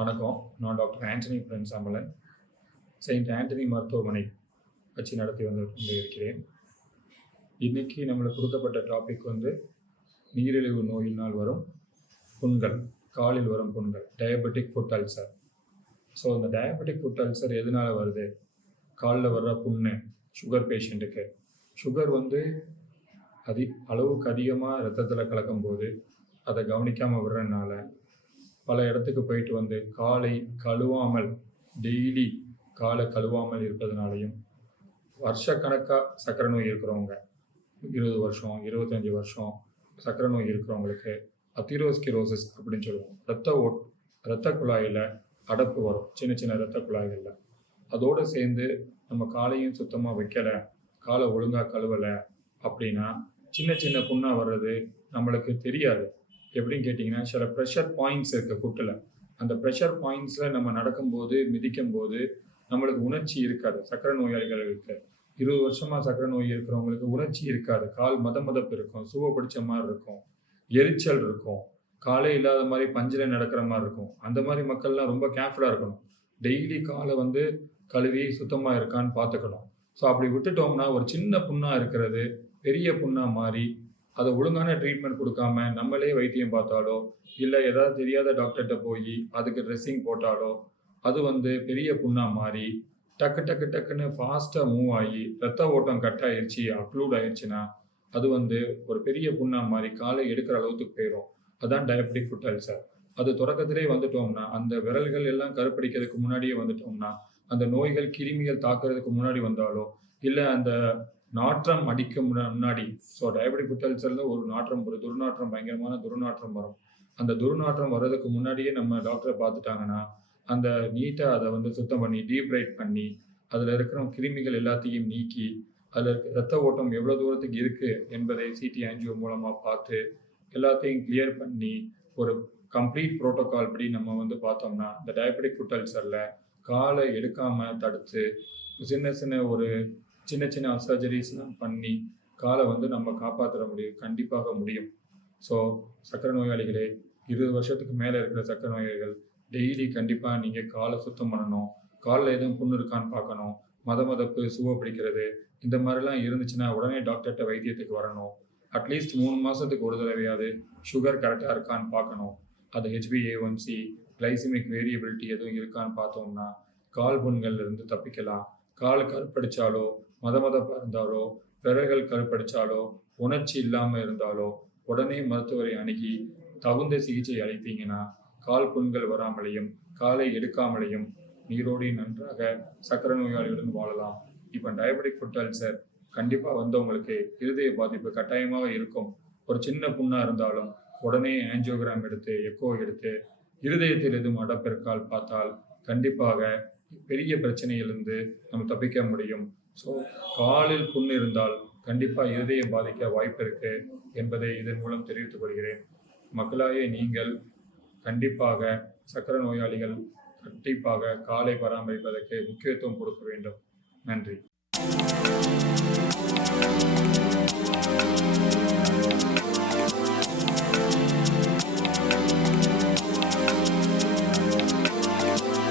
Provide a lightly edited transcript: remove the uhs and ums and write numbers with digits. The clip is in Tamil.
வணக்கம். நான் டாக்டர் ஆண்டனி பிரின்சாம்பலன், செயின்ட் ஆண்டனி மருத்துவமனை வச்சு நடத்தி வந்து இருக்கிறேன். இன்றைக்கி நம்மளுக்கு கொடுக்கப்பட்ட டாபிக் நீரிழிவு நோயினால் வரும் புண்கள், காலில் வரும் புண்கள், டயபெட்டிக் ஃபுட் அல்சர். ஸோ இந்த டயபெட்டிக் ஃபுட் அல்சர் எதனால் வருது? காலில் வர்ற புண்ணு, சுகர் பேஷண்ட்டுக்கு சுகர் அளவுக்கு அதிகமாக ரத்தத்தில் கலக்கும்போது அதை கவனிக்காமல் விடுறதுனால பல இடத்துக்கு போயிட்டு காலை கழுவாமல், டெய்லி காலை கழுவாமல் இருப்பதனாலையும், வருஷக்கணக்காக சர்க்கரை நோய் இருக்கிறவங்க, 20 வருஷம் 25 வருஷம் சர்க்கரை நோய் இருக்கிறவங்களுக்கு அத்திரோஸ்கிரோசிஸ் அப்படின்னு சொல்லுவோம். இரத்த குழாயில் அடப்பு வரும், சின்ன சின்ன இரத்த குழாய்களில். அதோடு சேர்ந்து நம்ம காலையும் சுத்தமாக வைக்கலை, காலை ஒழுங்காக கழுவலை அப்படின்னா சின்ன சின்ன புண்ணாக வர்றது நம்மளுக்கு தெரியாது. எப்படின்னு கேட்டிங்கன்னா, சில ப்ரெஷர் பாயிண்ட்ஸ் இருக்குது ஃபுட்டில். அந்த ப்ரெஷர் பாயிண்ட்ஸில் நம்ம நடக்கும்போது, மிதிக்கும்போது நம்மளுக்கு உணர்ச்சி இருக்காது. சர்க்கரை நோயாளிகளுக்கு 20 வருஷமாக சர்க்கரை நோய் இருக்கிறவங்களுக்கு உணர்ச்சி இருக்காது. கால் மதப்பு இருக்கும், சூவை பிடிச்ச மாதிரி இருக்கும், எரிச்சல் இருக்கும், காலே இல்லாத மாதிரி பஞ்சில் நடக்கிற மாதிரி இருக்கும். அந்த மாதிரி மக்கள்லாம் ரொம்ப கேர்ஃபுல்லாக இருக்கணும். டெய்லி காலை கழுவி சுத்தமாக இருக்கான்னு பார்த்துக்கணும். ஸோ அப்படி விட்டுட்டோம்னா ஒரு சின்ன புண்ணாக இருக்கிறது பெரிய புண்ணாக மாறி அதை ஒழுங்கான ட்ரீட்மெண்ட் கொடுக்காம நம்மளே வைத்தியம் பார்த்தாலோ, இல்லை ஏதாவது தெரியாத டாக்டர்கிட்ட போய் அதுக்கு ட்ரெஸ்ஸிங் போட்டாலோ அது பெரிய புண்ணாக மாறி டக்குன்னு ஃபாஸ்ட்டாக மூவ் ஆகி ரத்த ஓட்டம் கட் ஆயிடுச்சு, அப்ளூட் ஆயிடுச்சுன்னா அது ஒரு பெரிய புண்ணாக மாறி காலை எடுக்கிற அளவுக்கு போயிடும். அதுதான் டயபெட்டிக் ஃபுட் அல்சர். அது தொடக்கத்திலே வந்துட்டோம்னா, அந்த விரல்கள் எல்லாம் கருப்பிடிக்கிறதுக்கு முன்னாடியே வந்துட்டோம்னா, அந்த நோய்கள் கிருமிகள் தாக்குறதுக்கு முன்னாடி வந்தாலோ, இல்லை அந்த நாற்றம் அடிக்க முன்னாடி, ஸோ டயபெட்டிக் ஃபுட் அல்சரில் ஒரு நாற்றம், ஒரு துர்நாற்றம், பயங்கரமான துர்நாற்றம் வரும். அந்த துர்நாற்றம் வர்றதுக்கு முன்னாடியே நம்ம டாக்டரை பார்த்துட்டாங்கன்னா அந்த நீட்டாக அதை சுத்தம் பண்ணி டீப்ரைட் பண்ணி அதில் இருக்கிற கிருமிகள் எல்லாத்தையும் நீக்கி அதில் ரத்த ஓட்டம் எவ்வளோ தூரத்துக்கு இருக்குது என்பதை சிடி ஆன்ஜியோ மூலமாக பார்த்து எல்லாத்தையும் கிளியர் பண்ணி ஒரு கம்ப்ளீட் ப்ரோட்டோகால் படி நம்ம பார்த்தோம்னா இந்த டயபெட்டிக் ஃபுட் அல்சரில் காலை எடுக்காமல் தடுத்து சின்ன சின்ன சர்ஜரிஸ்லாம் பண்ணி காலை நம்ம காப்பாற்ற கண்டிப்பாக முடியும். ஸோ சர்க்கரை நோயாளிகளே, 20 வருஷத்துக்கு மேலே இருக்கிற சர்க்கரை நோயாளிகள் டெய்லி கண்டிப்பாக நீங்கள் காலை சுத்தம் பண்ணணும். காலில் எதுவும் புண்ணு இருக்கான்னு பார்க்கணும். மதப்பு, சுவை பிடிக்கிறது, இந்த மாதிரிலாம் இருந்துச்சுன்னா உடனே டாக்டர்கிட்ட வைத்தியத்துக்கு வரணும். அட்லீஸ்ட் 3 மாதத்துக்கு ஒரு தடவையாவது சுகர் கரெக்டாக இருக்கான்னு பார்க்கணும். அது HbA1c, கிளைசிமிக் வேரியபிலிட்டி எதுவும் இருக்கான்னு பார்த்தோம்னா கால் புண்கள்லேருந்து தப்பிக்கலாம். கால் கருப்படிச்சாலோ, மதப்பாக இருந்தாலோ, விரல்கள் கருப்படிச்சாலோ, உணர்ச்சி இல்லாமல் இருந்தாலோ உடனே மருத்துவரை அணுகி தகுந்த சிகிச்சை அளித்தீங்கன்னா கால் புண்கள் வராமலையும், காலை எடுக்காமலையும் நீரோடி நன்றாக சர்க்கரை நோயாளியுடன் வாழலாம். இப்போ டயபெட்டிக் ஃபுட் அல்சர் கண்டிப்பாக வந்தவங்களுக்கு இருதய பாதிப்பு கட்டாயமாக இருக்கும். ஒரு சின்ன புண்ணாக இருந்தாலும் உடனே ஆன்ஜியோகிராம் எடுத்து, எக்கோ எடுத்து, இருதயத்தில் எதுவும் அடப்பிருக்கால் பார்த்தால் கண்டிப்பாக பெரிய பிரச்சனையிலிருந்து நம்ம தப்பிக்க முடியும். ஸோ காலில் புண்ணு இருந்தால் கண்டிப்பாக இருதயம் பாதிக்க வாய்ப்பு இருக்குது என்பதை இதன் மூலம் தெரிவித்துக் கொள்கிறேன். மக்களாகிய நீங்கள் கண்டிப்பாக சர்க்கரை நோயாளிகள் கண்டிப்பாக காலை பராமரிப்பதற்கு முக்கியத்துவம் கொடுக்க வேண்டும். நன்றி.